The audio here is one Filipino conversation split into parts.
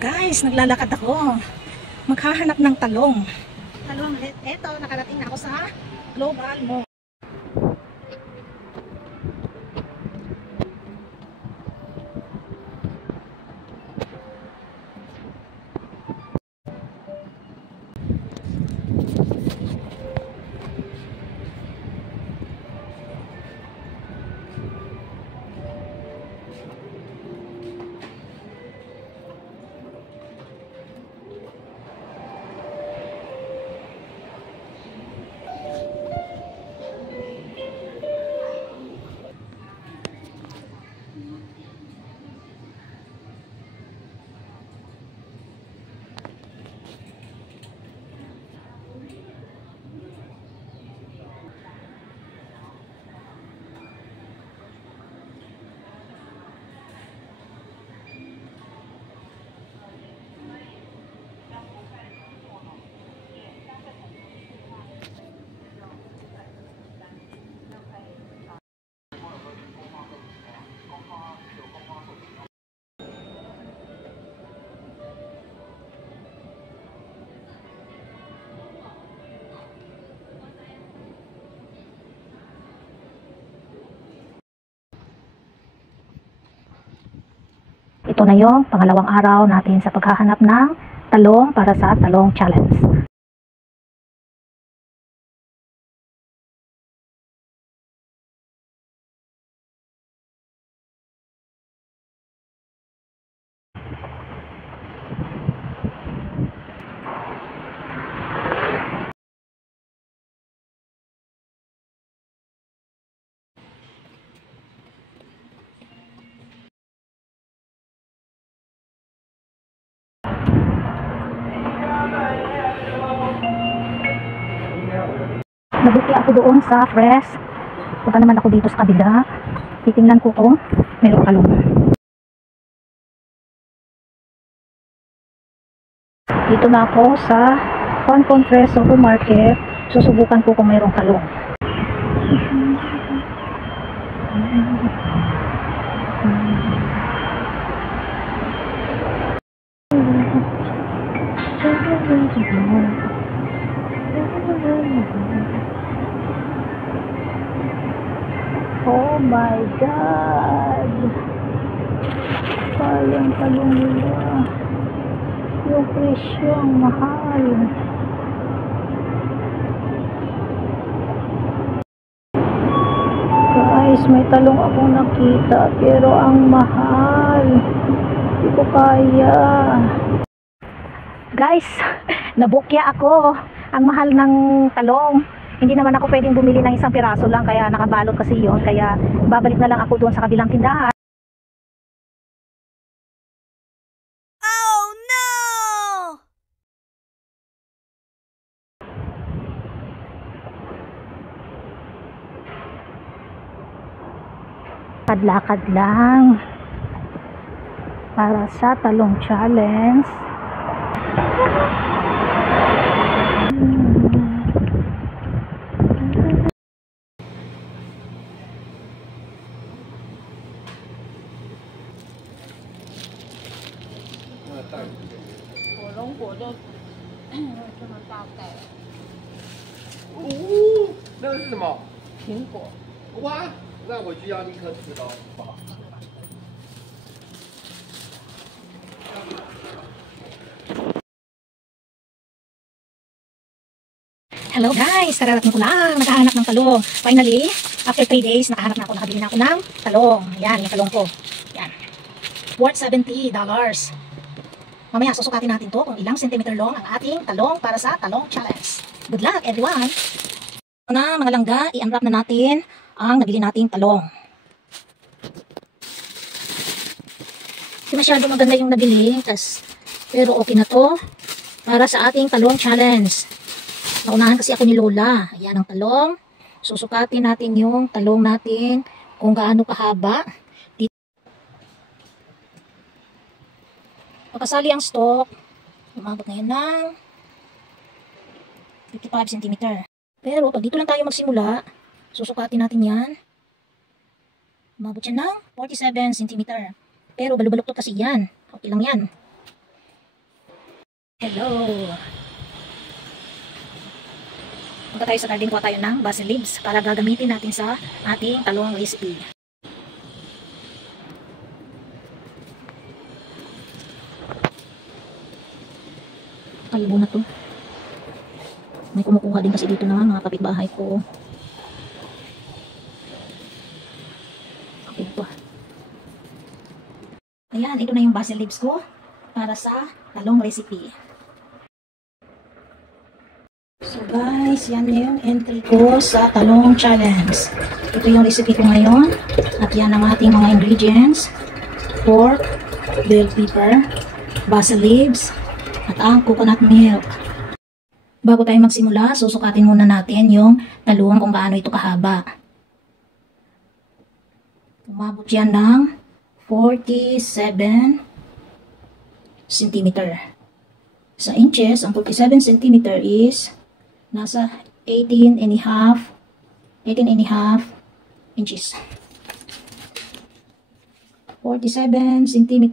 Guys, naglalakad ako. Maghahanap ng talong. Talong, eto, nakarating na ako sa Global Mall. Ito na yung pangalawang araw natin sa paghahanap ng talong para sa Talong Challenge. Nabuti ako doon sa fresh. Punta naman ako dito sa kabila. Titingnan ko kung meron talong. Dito na ako sa Pampon Fresh Supermarket. Susubukan ko kung meron talong. Oh my God! Sayang talong nila. Yung presyo ang mahal. Guys, may talong akong nakita pero ang mahal. Hindi ko kaya. Guys, nabukya ako. Ang mahal ng talong. Hindi naman ako pwedeng bumili ng isang piraso lang, kaya nakabalot kasi yon, kaya babalik na lang ako doon sa kabilang tindahan. Oh no! Lakad lang para sa Talong Challenge.那个是什么？苹果。哇，那回去要立刻吃哦，不好。Hello guys! Kararating ko lang. Nakahanap ng talong. Finally, after 3 days, nakahanap na ako. Nakabili na ako ng talong. Yan, yung talong ko. Yan. Worth $70. Mamaya susukatin natin to kung ilang centimeter long ang ating talong para sa Talong Challenge. Good luck everyone! Na mga langga, i-unwrap na natin ang nabili nating talong. Hindi masyado maganda yung nabili, pero okay na to para sa ating Talong Challenge. Naunahan kasi ako ni Lola. Ayan ang talong. Susukatin natin yung talong natin kung gaano kahaba. Pagkasali ang stock, umabot na yan ng 55 cm. Pero pag dito lang tayo magsimula, susukatin natin yan. Umabot siya ng 47 cm. Pero balubaluktot kasi yan. Okay lang yan. Hello! Punta tayo sa garden, kuha tayo ng basil leaves para gagamitin natin sa ating talong recipe. Kalbo na to. May kumukuha din kasi dito na mga kapitbahay ko. Okay po. Ayan, ito na yung basil leaves ko para sa talong recipe. So guys, yan yung entry ko sa talong challenge. Ito yung recipe ko ngayon. At yan ang ating mga ingredients. Pork, bell pepper, basil leaves, at ang coconut milk. Bago tayo magsimula, susukatin muna natin yung talong kung gaano ito kahaba. Umabot yan ng 47 cm. Sa inches, ang 47 cm is nasa 18 and a half inches. 47 cm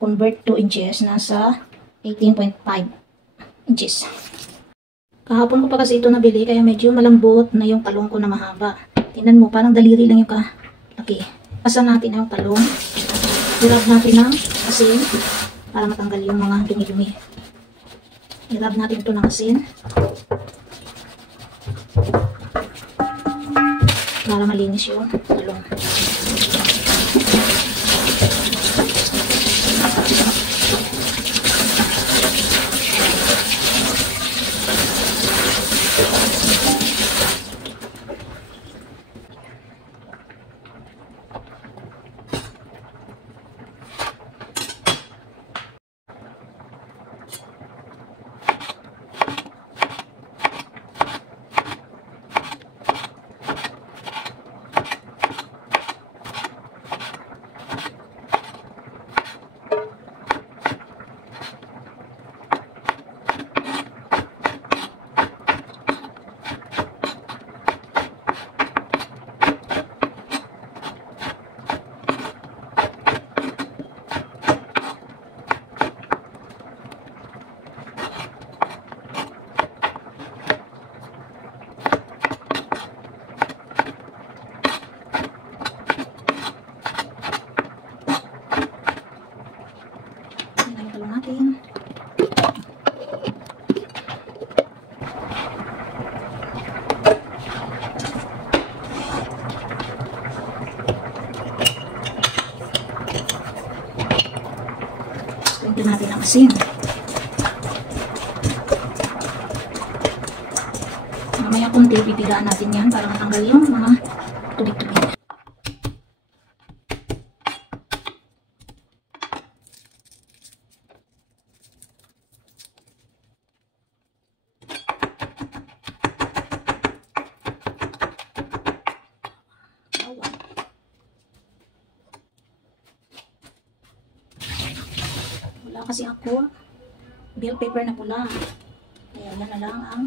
convert to inches, nasa 18.5 inches. Kahapon ko pa kasi ito nabili, kaya medyo malambot na yung talong ko na mahaba. Tingnan mo, parang daliri lang yung kalaki. Asa natin ang talong. I-rub natin ng asin para matanggal yung mga dumi-dumi. I-rub natin ito ng asin para malinis yung talong. Lagyan natin ang asin. Mamaya kunti, pipigaan natin yan para matanggal yung mga tubig-tubig. Wala kasi ako bell pepper na pula. Kaya yan na lang ang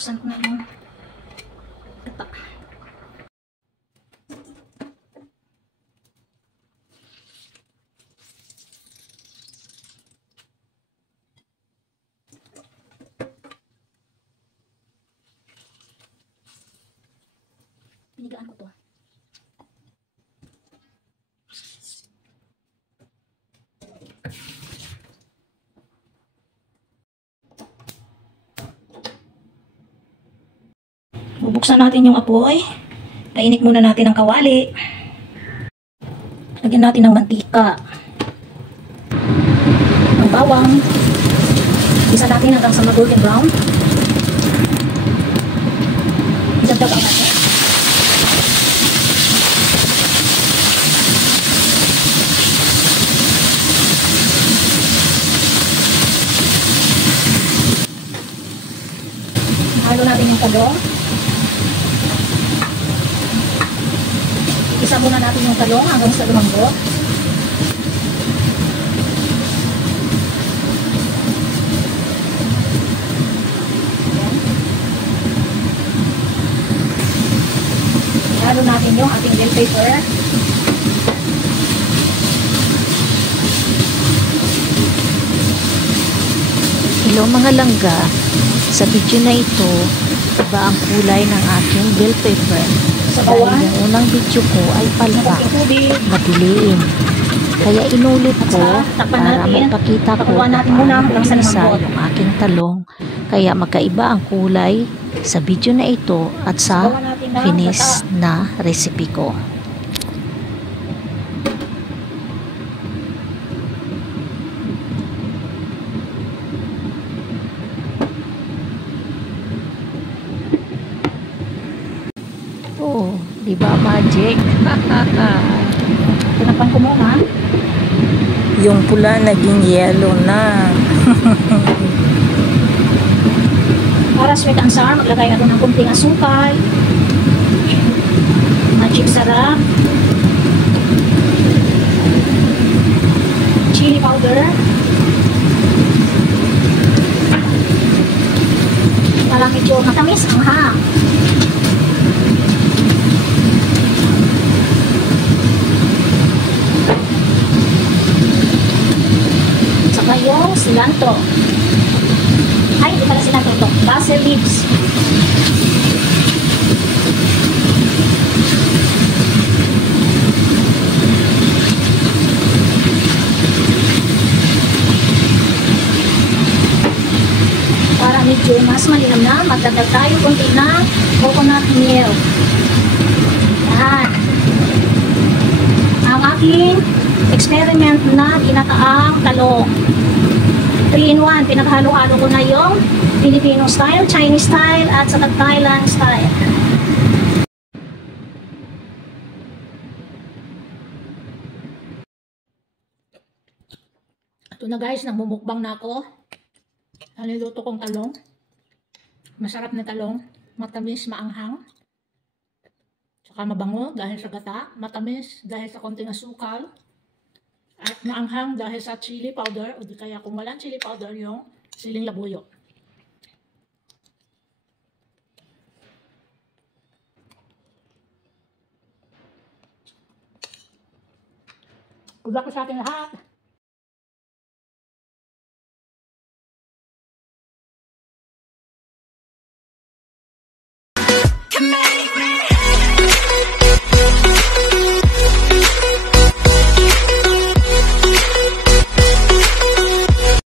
buksan ko na yung katak. Pinigaan ko to. Bubuksan natin yung apoy. Kainit muna natin ang kawali. Lagyan natin ng mantika. Ang bawang. Isa natin hanggang sa mag-golden brown. Idagdag ang natin. talong. Isa muna natin yung talong hanggang sa lumambot. Halo natin yung ating bell pepper. Hello mga langga, sa video na ito, iba ang kulay ng aking bell pepper. Sabawan. Dahil yung unang video ko ay palpak, Yung tubig. madilim. Kaya inulit ko Takpan para natin. maipakita ko Pakuha kung natin muna paano hanggang sa ginisa lumambot. yung aking talong. Kaya magkaiba ang kulay sa video na ito at sa Sabawan natin ng finish gata. na recipe ko. Oh, di ba magic? Tinakpan ko muna. Yung pula naging yellow na. Para sweet and sour, maglagay ako ng kunting asukal. Magic sarap. Chili powder. Para medyo matamis ang hang. Saka yung cilantro. Ay, hindi pala cilantro ito. Basil leaves. Para medyo mas malinam na, magdagdag tayo kunti na coconut milk. Yan. Ang aking experiment na ginataang talong. 3-in-1, pinaghalo-halo ko na yung Filipino style, Chinese style, at saka Thailand style. Ito na guys, nagmumukbang na ako. Ang niluto kong talong. Masarap na talong. Matamis, maanghang. Saka mabango dahil sa gata. Matamis dahil sa konting asukal. At maanghang dahil sa chili powder. O di kaya kung walang chili powder, yung siling labuyo. Good luck sa ating lahat.